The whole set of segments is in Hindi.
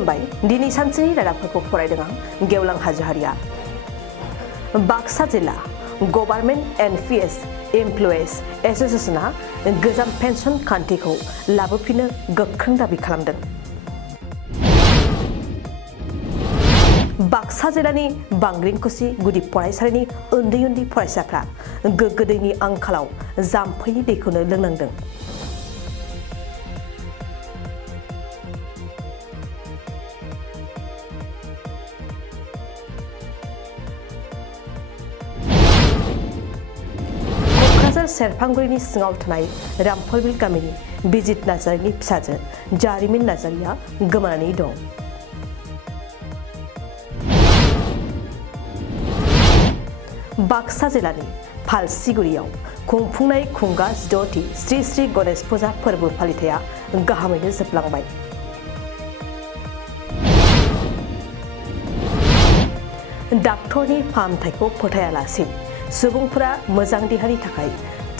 खुलुमबाय दिनै सानसेनि रादाबफोरखौ फरायदों आं गेवलां हाजोहारिया। बाक्सा जिल्ला गभार्नमेन्ट एनपिएस एमप्लयिज एसोसिएशना गोजाम पेन्सन खान्थिखौ लाबोफिननो गोख्रों दाबि खालामदों। बाक्सा जिल्लानि बांग्रिंकुसि गुदि फरायसालिनि उन्दै फरायसाफ्रा गोग्गो दैनि आंखालाव जाम्फैनि दैखौनो लोंनांदों। सेरफांगुरिनि सिङाव थानाय रामफलबिल गामिनि बिजित नार्जारिनि फिसाजो जारिमिन नार्जारिया गोमानानै दं। बाक्सा जिल्लानि फालसिगुरियाव खुंफुंनाय खुंगा 16थि श्री श्री गणेश फुजा फोरबो फालिथाया गाहामैनो जोबलांबाय। डाक्टरनि फाहामथायखौ फोथायालासे सुबुंफोरा मोजां देहानि थाखाय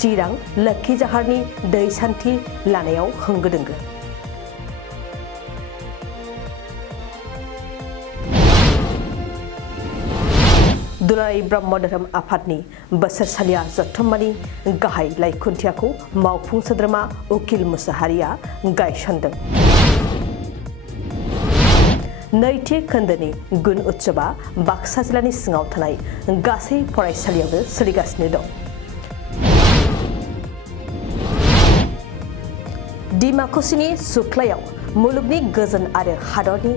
चिरां लोक्षी जाहारनि दै सान्थि लानायाव होंगो दोंगो। दुलाराय ब्रह्म धोरोम आफादनि बोसोरसालिया जथुम्मानि गाहाय लाइखुन्थियाखौ मावफुं सोद्रोमा उकिल मुसाहारिया गायसनदों। नैथि खोन्दोनि गुन उत्सबा बाक्सा जिल्लानि सिङाव थानाय गासै फरायसालियावनो सोलिगासिनो दं। डिमाकुसिनि सुख्लायाव मुलुगनि गोजोन आरो हादरनि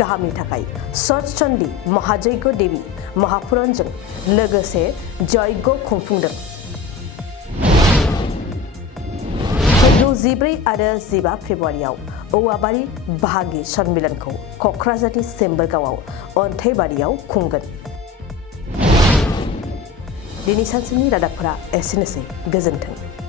गाहामनि थाखाय सतचन्डी महाजय्य देवी महापुरनजों लोगोसे जय्ग खुंफुंदों। फैगौ 14 आरो 15 फेब्रुवारियाव औवाबारि बाहागि सन्मिलनखौ क'क्राझारनि सेम्बरगावआव अन्थाइबारियाव खुंगोन। दिनै सानसेनि रादाबफोरा एसेनोसै। गोजोन्थों।